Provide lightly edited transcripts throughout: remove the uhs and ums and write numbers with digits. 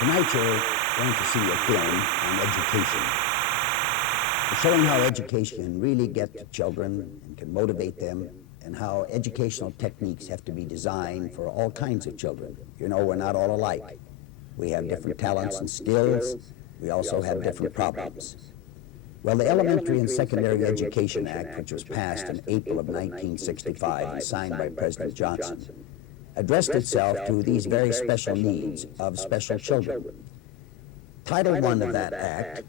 Tonight you're going to see a film on education. It's showing how education can really get to children and can motivate them, and how educational techniques have to be designed for all kinds of children. You know, we're not all alike. We have different talents and skills. We also have different problems. Well, the Elementary and Secondary Education Act, which was passed in April of 1965 and signed by President Johnson, addressed itself to these very special needs of special children. Title I of that act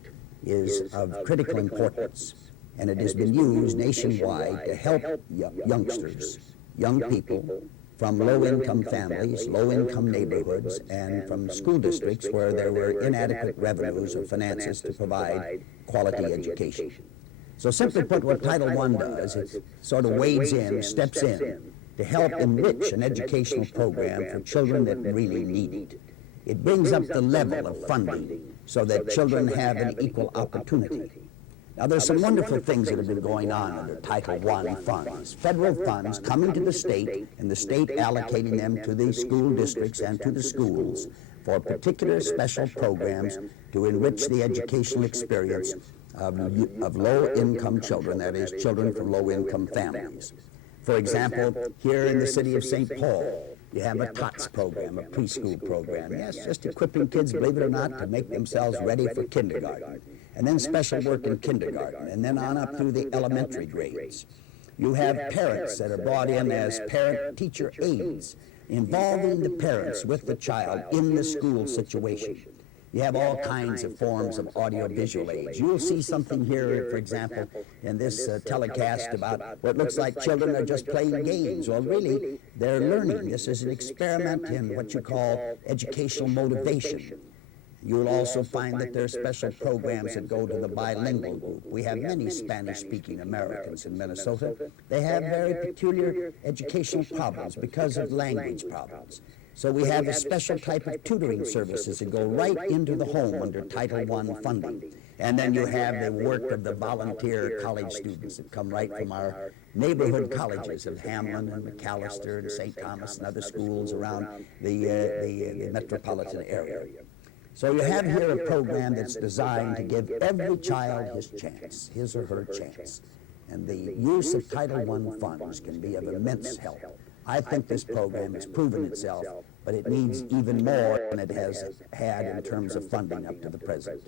is of critical importance, and it has been used nationwide to help youngsters, young people from low-income families, low-income neighborhoods, and from school districts where there were inadequate revenues or finances to provide quality education. So simply put, what Title I does, it sort of wades in, steps in, to help enrich an educational program for children that really need it. It brings up the level of funding so that children have an equal opportunity. Now, there's some wonderful things that have been going on under Title I funds. Federal funds coming to the state, and the state allocating them to the school districts and to the schools for particular special programs to enrich the educational experience of low-income children, that is, children from low-income families. For example, here in the city of St. Paul, you have a TOTS program, a preschool program. Yes, just equipping kids, believe it or not, to make themselves ready for kindergarten. And then special work in kindergarten, and then on up through the elementary grades. You have parents that are brought in as parent-teacher aides, involving the parents with the child in the school situation. You have all kinds of forms of audiovisual aids. You'll see something here, for example, in this telecast about what looks like children are just playing games. Well, really, they're learning. This is an experiment in what you call educational motivation. You'll also find that there are special programs that go to the bilingual group. We have many Spanish-speaking Americans in Minnesota. They have very peculiar educational problems because of language problems. So we have a special type of tutoring services that go right into the home under Title I funding. And then you have the work of the volunteer college students that come right from our neighborhood colleges of Hamlin and McAllister and St. Thomas and other schools around the metropolitan area. So you have here a program that's designed to give every child his chance, his or her chance. And the use of Title I funds can be of immense help. I think this program has proven itself, but it needs even more than it has had in terms of funding up to the present.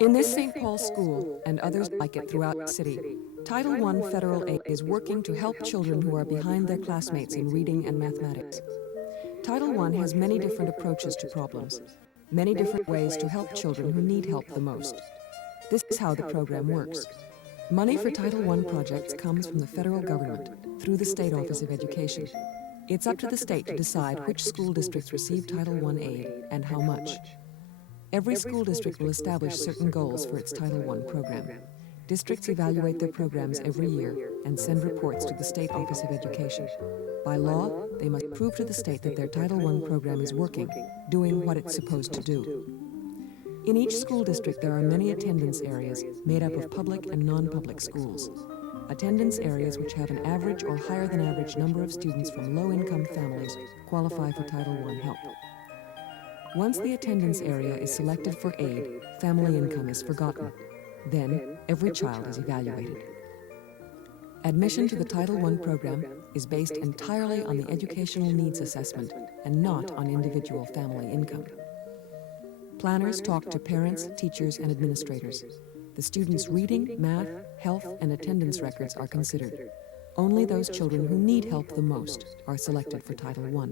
In this St. Paul school, and others like it throughout the city, Title I federal aid is working to help children who are behind their classmates in reading and mathematics. Title I has many different approaches to problems, many different ways to help children who need help the most. This is how the program works. Money for Title I projects comes from the federal government through the State Office of Education. It's up to the state to decide which school districts receive Title I aid and how much. Every school district will establish certain goals for its Title I program. Districts evaluate their programs every year and send reports to the State Office of Education. By law, they must prove to the state that their Title I program is working, doing what it's supposed to do. In each school district, there are many attendance areas made up of public and non-public schools. Attendance areas which have an average or higher than average number of students from low-income families qualify for Title I help. Once the attendance area is selected for aid, family income is forgotten. Then, every child is evaluated. Admission to the Title I program is based entirely on the Educational Needs Assessment and not on individual family income. Planners talk to parents, teachers, and administrators. The students' reading, math, health, and attendance records are considered. Only those children who need help the most are selected for Title I.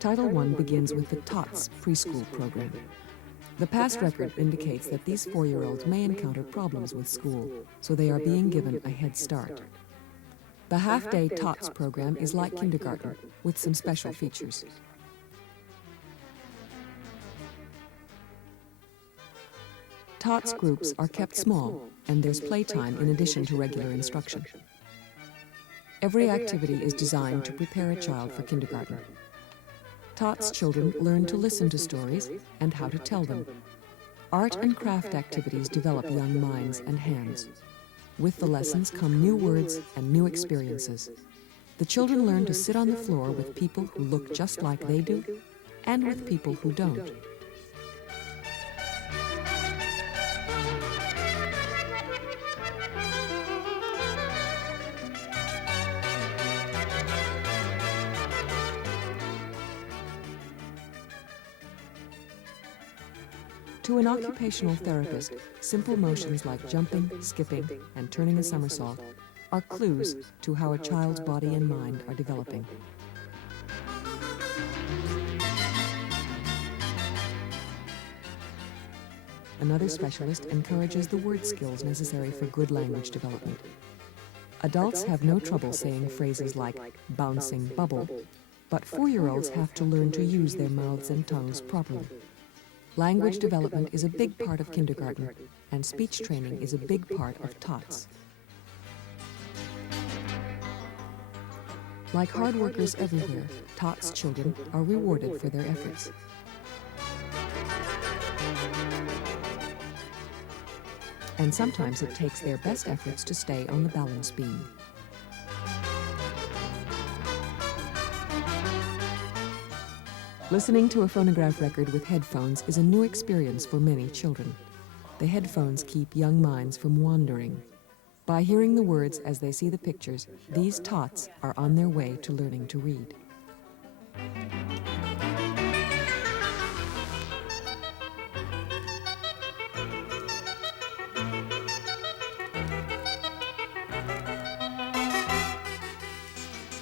Title I begins with the TOTS preschool program. The past record indicates that these 4-year-olds may encounter problems with school, so they are being given a head start. The half-day TOTS program is like kindergarten, with some special features. TOTS groups are kept small, and there's playtime in addition to regular instruction. Every activity is designed to prepare a child for kindergarten. TOTS children learn to listen to stories and how to tell them. Art and craft activities develop young minds and hands. With the lessons come new words and new experiences. The children learn to sit on the floor with people who look just like they do, and with people who don't. To an occupational therapist, simple motions like jumping, skipping, and turning a somersault are clues to how a child's body and mind are developing. Another specialist encourages the word skills necessary for good language development. Adults have no trouble saying phrases like bouncing bubble, but 4-year-olds have to learn to use their mouths and tongues properly. Language development is a big part of kindergarten, and speech training is a big part of TOTS. Like hard workers everywhere, TOTS children are rewarded for their efforts. And sometimes it takes their best efforts to stay on the balance beam. Listening to a phonograph record with headphones is a new experience for many children. The headphones keep young minds from wandering. By hearing the words as they see the pictures, these TOTS are on their way to learning to read.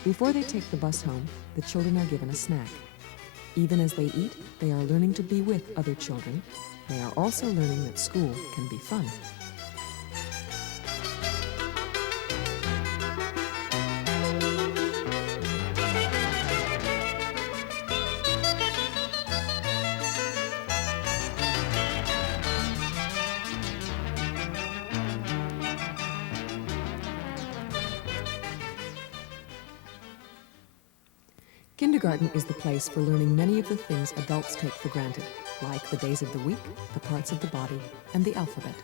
Before they take the bus home, the children are given a snack. Even as they eat, they are learning to be with other children. They are also learning that school can be fun. Kindergarten is the place for learning many of the things adults take for granted, like the days of the week, the parts of the body, and the alphabet.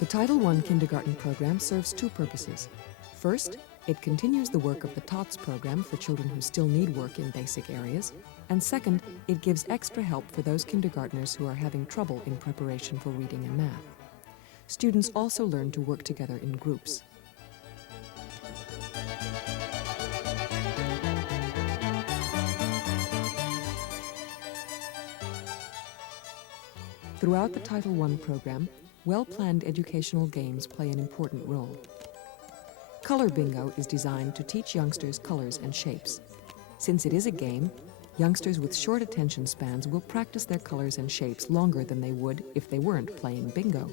The Title I kindergarten program serves two purposes. First, it continues the work of the TOTS program for children who still need work in basic areas. And second, it gives extra help for those kindergartners who are having trouble in preparation for reading and math. Students also learn to work together in groups. Throughout the Title I program, well-planned educational games play an important role. Color Bingo is designed to teach youngsters colors and shapes. Since it is a game, youngsters with short attention spans will practice their colors and shapes longer than they would if they weren't playing bingo.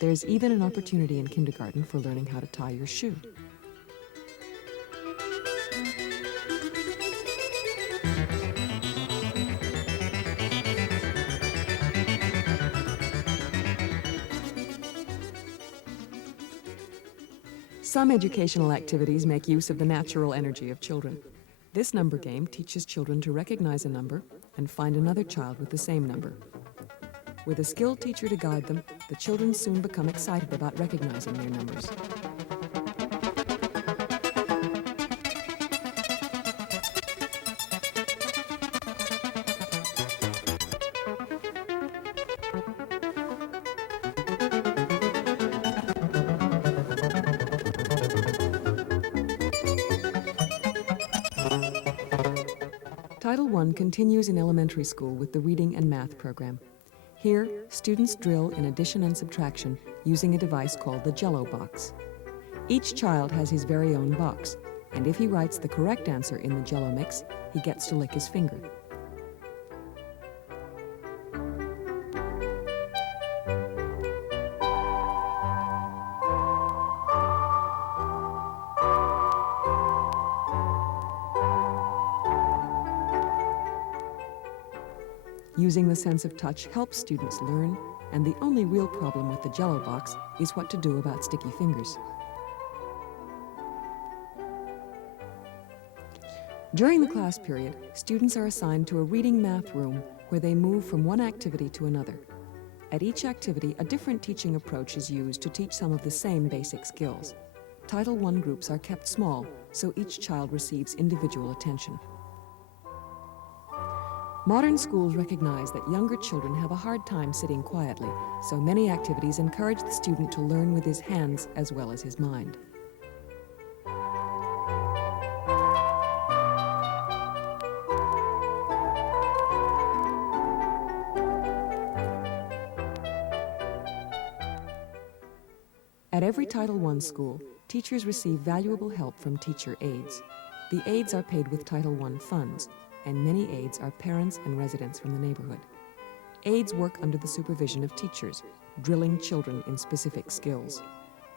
There's even an opportunity in kindergarten for learning how to tie your shoe. Some educational activities make use of the natural energy of children. This number game teaches children to recognize a number and find another child with the same number. With a skilled teacher to guide them, the children soon become excited about recognizing their numbers. Title I continues in elementary school with the reading and math program. Here, students drill in addition and subtraction using a device called the Jello box. Each child has his very own box, and if he writes the correct answer in the Jello mix, he gets to lick his finger. Using the sense of touch helps students learn, and the only real problem with the Jello box is what to do about sticky fingers. During the class period, students are assigned to a reading math room where they move from one activity to another. At each activity, a different teaching approach is used to teach some of the same basic skills. Title I groups are kept small, so each child receives individual attention. Modern schools recognize that younger children have a hard time sitting quietly, so many activities encourage the student to learn with his hands as well as his mind. At every Title I school, teachers receive valuable help from teacher aides. The aides are paid with Title I funds, and many aides are parents and residents from the neighborhood. Aides work under the supervision of teachers, drilling children in specific skills.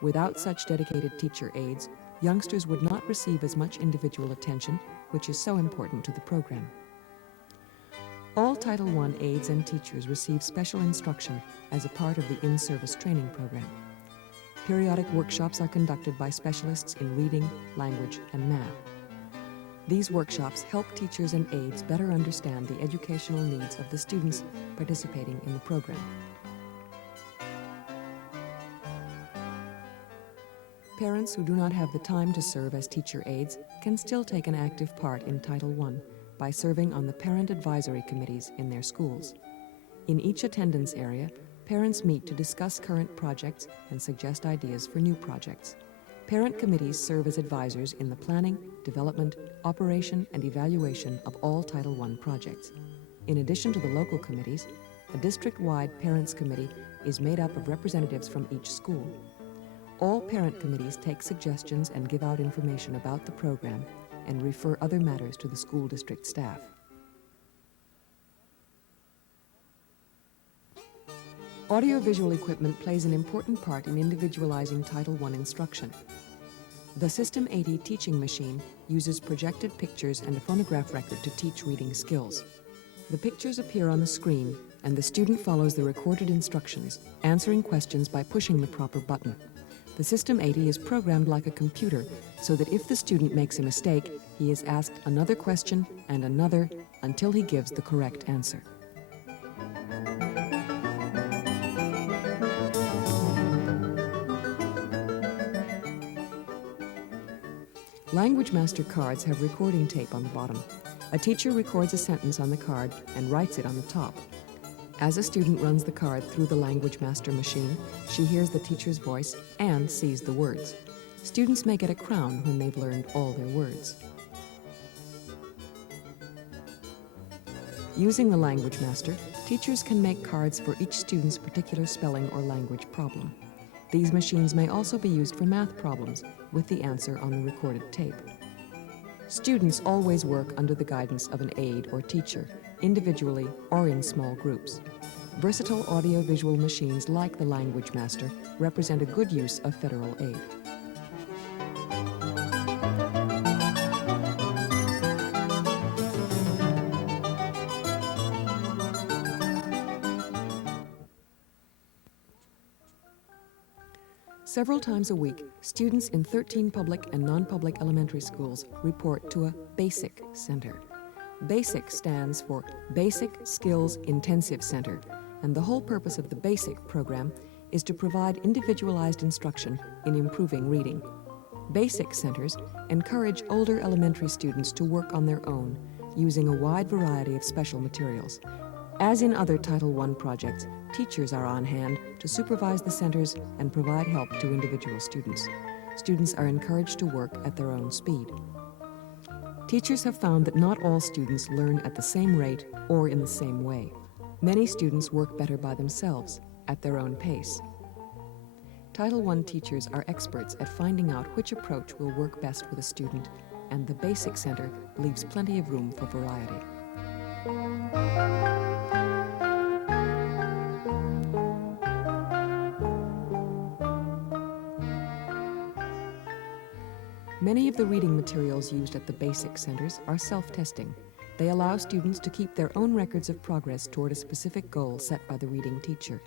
Without such dedicated teacher aides, youngsters would not receive as much individual attention, which is so important to the program. All Title I aides and teachers receive special instruction as a part of the in-service training program. Periodic workshops are conducted by specialists in reading, language, and math. These workshops help teachers and aides better understand the educational needs of the students participating in the program. Parents who do not have the time to serve as teacher aides can still take an active part in Title I by serving on the parent advisory committees in their schools. In each attendance area, parents meet to discuss current projects and suggest ideas for new projects. Parent committees serve as advisors in the planning, development, operation, and evaluation of all Title I projects. In addition to the local committees, a district-wide parents committee is made up of representatives from each school. All parent committees take suggestions and give out information about the program and refer other matters to the school district staff. Audiovisual equipment plays an important part in individualizing Title I instruction. The System 80 teaching machine uses projected pictures and a phonograph record to teach reading skills. The pictures appear on the screen, and the student follows the recorded instructions, answering questions by pushing the proper button. The System 80 is programmed like a computer, so that if the student makes a mistake, he is asked another question and another until he gives the correct answer. Language Master cards have recording tape on the bottom. A teacher records a sentence on the card and writes it on the top. As a student runs the card through the Language Master machine, she hears the teacher's voice and sees the words. Students may get a crown when they've learned all their words. Using the Language Master, teachers can make cards for each student's particular spelling or language problem. These machines may also be used for math problems, with the answer on the recorded tape. Students always work under the guidance of an aide or teacher, individually or in small groups. Versatile audiovisual machines like the Language Master represent a good use of federal aid. Several times a week, students in 13 public and non-public elementary schools report to a BASIC Center. BASIC stands for Basic Skills Intensive Center, and the whole purpose of the BASIC program is to provide individualized instruction in improving reading. BASIC centers encourage older elementary students to work on their own, using a wide variety of special materials. As in other Title I projects, teachers are on hand to supervise the centers and provide help to individual students. Students are encouraged to work at their own speed. Teachers have found that not all students learn at the same rate or in the same way. Many students work better by themselves, at their own pace. Title I teachers are experts at finding out which approach will work best with a student, and the BASIC Center leaves plenty of room for variety. Many of the reading materials used at the BASIC centers are self-testing. They allow students to keep their own records of progress toward a specific goal set by the reading teacher.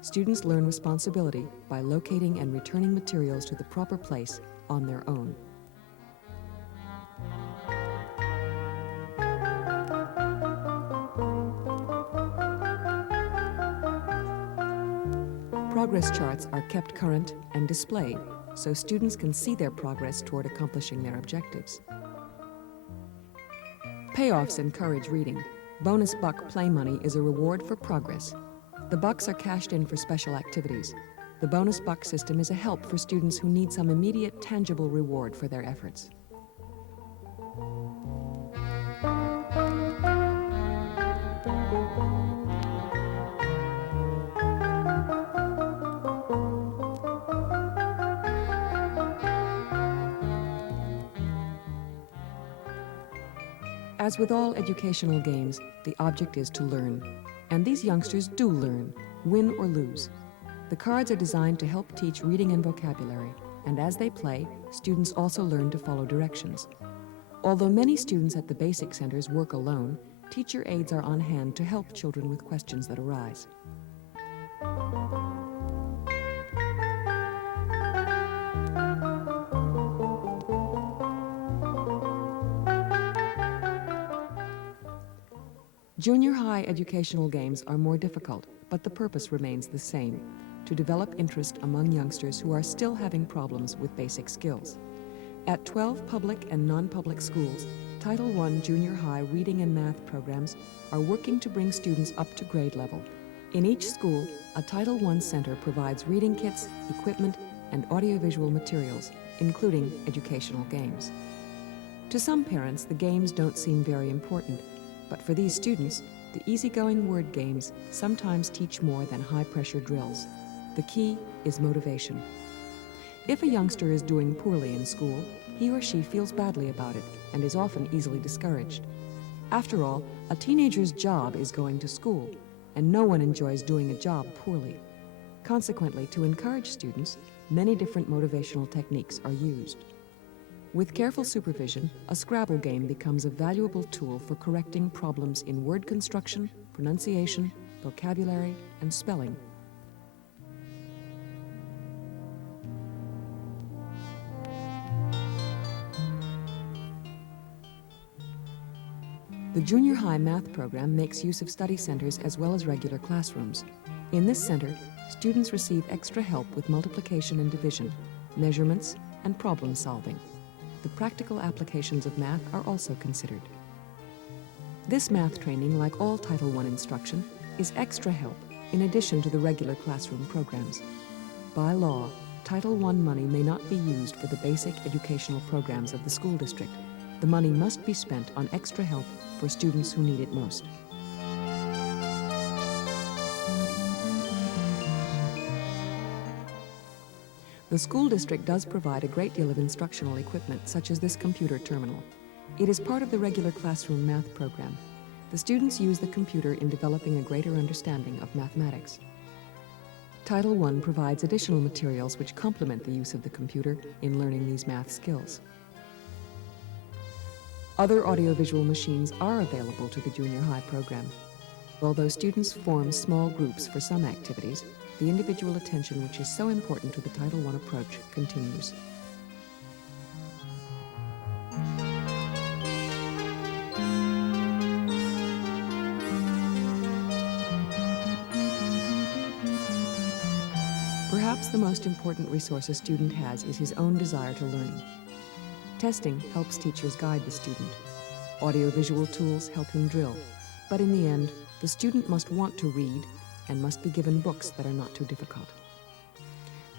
Students learn responsibility by locating and returning materials to the proper place on their own. Progress charts are kept current and displayed so students can see their progress toward accomplishing their objectives. Payoffs encourage reading. Bonus buck play money is a reward for progress. The bucks are cashed in for special activities. The bonus buck system is a help for students who need some immediate, tangible reward for their efforts. As with all educational games, the object is to learn. And these youngsters do learn, win or lose. The cards are designed to help teach reading and vocabulary, and as they play, students also learn to follow directions. Although many students at the BASIC centers work alone, teacher aides are on hand to help children with questions that arise. Junior high educational games are more difficult, but the purpose remains the same: to develop interest among youngsters who are still having problems with basic skills. At 12 public and non-public schools, Title I junior high reading and math programs are working to bring students up to grade level. In each school, a Title I center provides reading kits, equipment, and audiovisual materials, including educational games. To some parents, the games don't seem very important, but for these students, the easygoing word games sometimes teach more than high-pressure drills. The key is motivation. If a youngster is doing poorly in school, he or she feels badly about it and is often easily discouraged. After all, a teenager's job is going to school, and no one enjoys doing a job poorly. Consequently, to encourage students, many different motivational techniques are used. With careful supervision, a Scrabble game becomes a valuable tool for correcting problems in word construction, pronunciation, vocabulary, and spelling. The junior high math program makes use of study centers as well as regular classrooms. In this center, students receive extra help with multiplication and division, measurements, and problem solving. The practical applications of math are also considered. This math training, like all Title I instruction, is extra help in addition to the regular classroom programs. By law, Title I money may not be used for the basic educational programs of the school district. The money must be spent on extra help for students who need it most. The school district does provide a great deal of instructional equipment, such as this computer terminal. It is part of the regular classroom math program. The students use the computer in developing a greater understanding of mathematics. Title I provides additional materials which complement the use of the computer in learning these math skills. Other audiovisual machines are available to the junior high program. Although students form small groups for some activities, the individual attention which is so important to the Title I approach continues. Perhaps the most important resource a student has is his own desire to learn. Testing helps teachers guide the student. Audiovisual tools help him drill. But in the end, the student must want to read and must be given books that are not too difficult.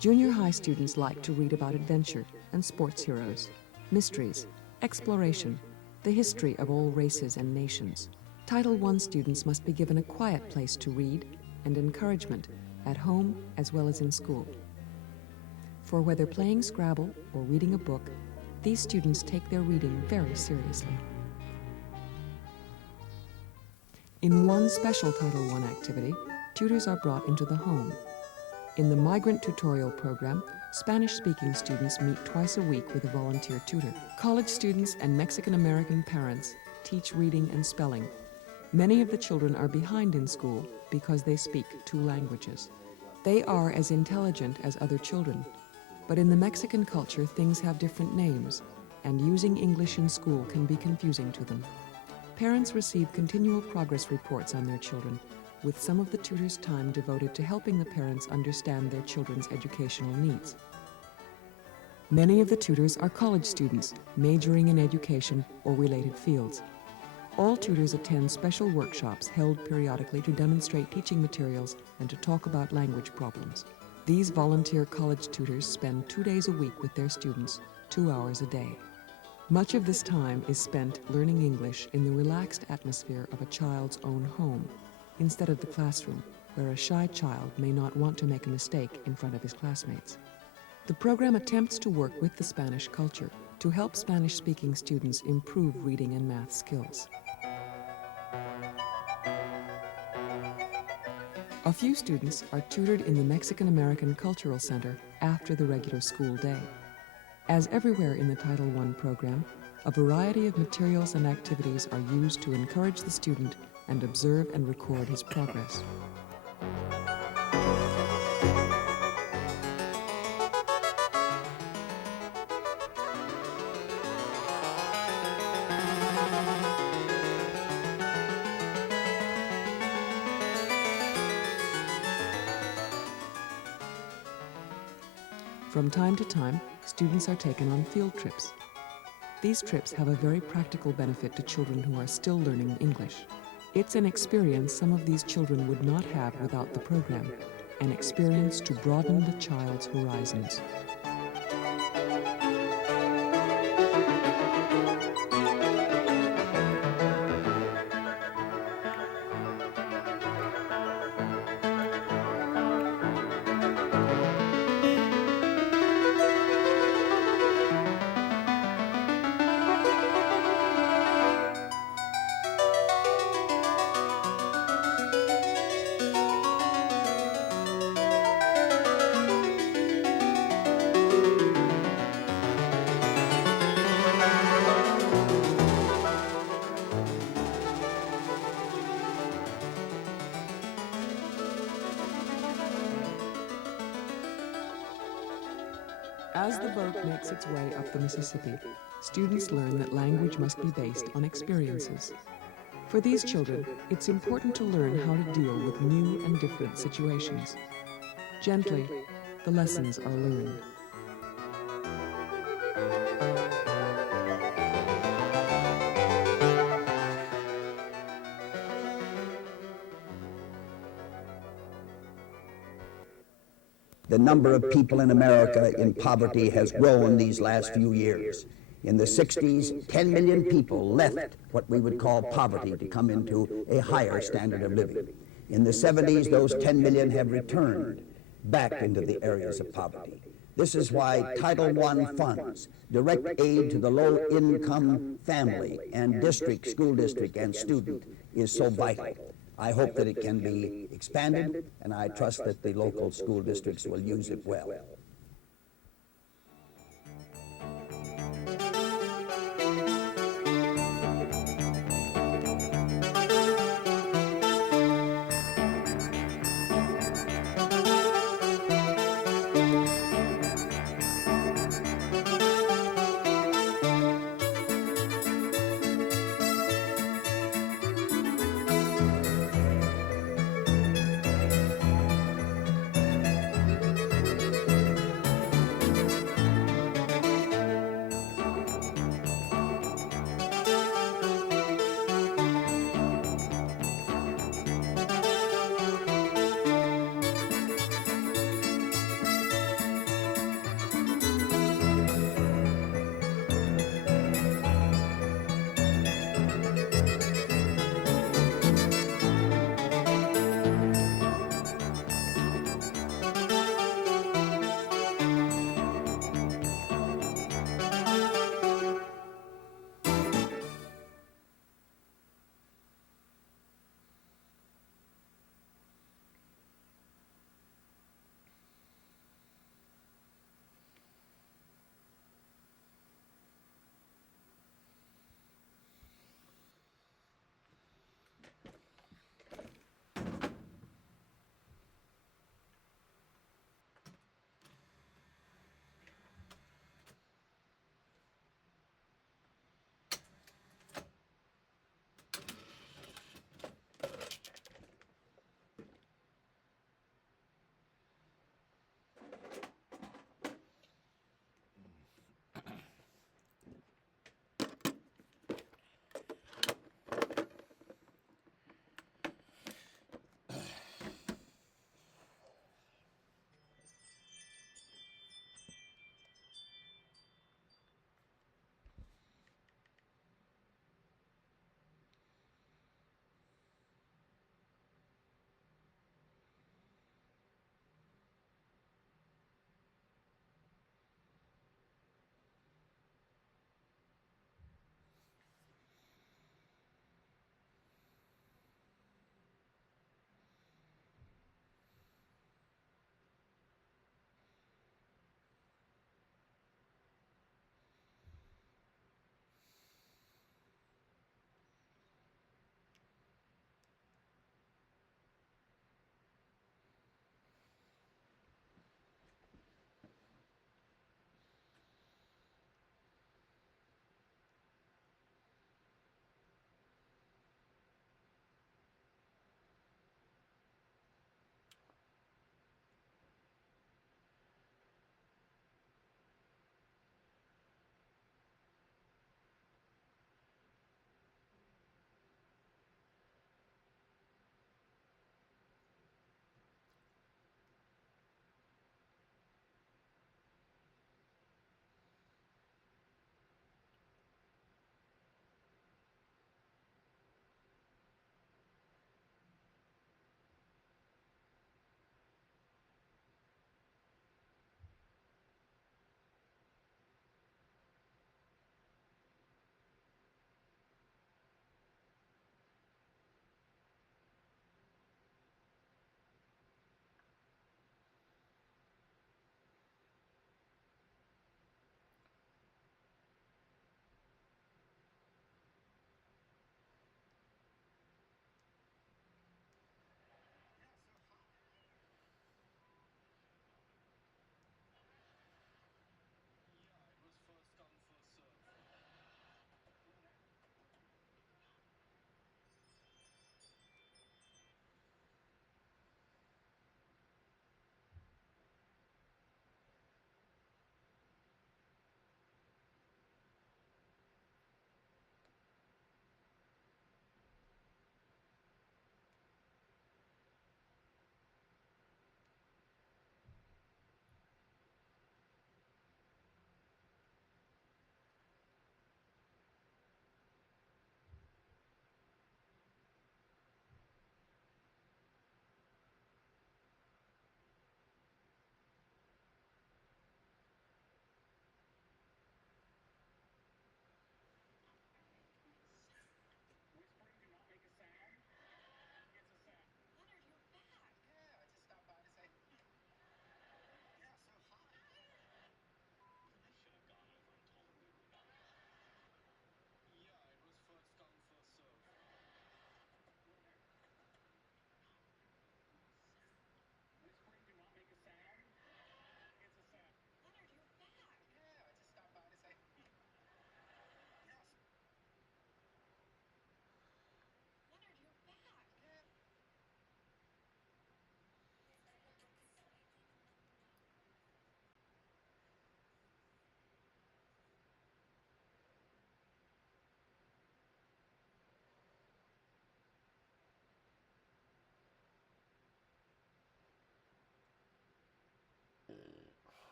Junior high students like to read about adventure and sports heroes, mysteries, exploration, the history of all races and nations. Title I students must be given a quiet place to read and encouragement at home as well as in school. For whether playing Scrabble or reading a book, these students take their reading very seriously. In one special Title I activity, tutors are brought into the home. In the Migrant Tutorial Program, Spanish-speaking students meet twice a week with a volunteer tutor. College students and Mexican-American parents teach reading and spelling. Many of the children are behind in school because they speak 2 languages. They are as intelligent as other children, but in the Mexican culture things have different names, and using English in school can be confusing to them. Parents receive continual progress reports on their children, with some of the tutors' time devoted to helping the parents understand their children's educational needs. Many of the tutors are college students, majoring in education or related fields. All tutors attend special workshops held periodically to demonstrate teaching materials and to talk about language problems. These volunteer college tutors spend 2 days a week with their students, 2 hours a day. Much of this time is spent learning English in the relaxed atmosphere of a child's own home, instead of the classroom, where a shy child may not want to make a mistake in front of his classmates. The program attempts to work with the Spanish culture to help Spanish-speaking students improve reading and math skills. A few students are tutored in the Mexican-American Cultural Center after the regular school day. As everywhere in the Title I program, a variety of materials and activities are used to encourage the student and observe and record his progress. From time to time, students are taken on field trips. These trips have a very practical benefit to children who are still learning English. It's an experience some of these children would not have without the program, an experience to broaden the child's horizons. As the boat makes its way up the Mississippi, students learn that language must be based on experiences. For these children, it's important to learn how to deal with new and different situations. Gently, the lessons are learned. The number of people in America in poverty has grown these last few years. In the 60s, 10 million people left what we would call poverty to come into a higher standard of living. In the 70s, those 10 million have returned back into the areas of poverty. This is why Title I funds, direct aid to the low-income family and district, school district, and student is so vital. I hope that it can be expanded, and I trust that the local school districts will use it well.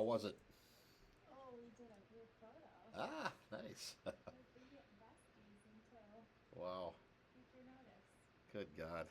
How was it? Oh, we did a group photo. Ah, nice. We're besties until Wow. future notice. Good God.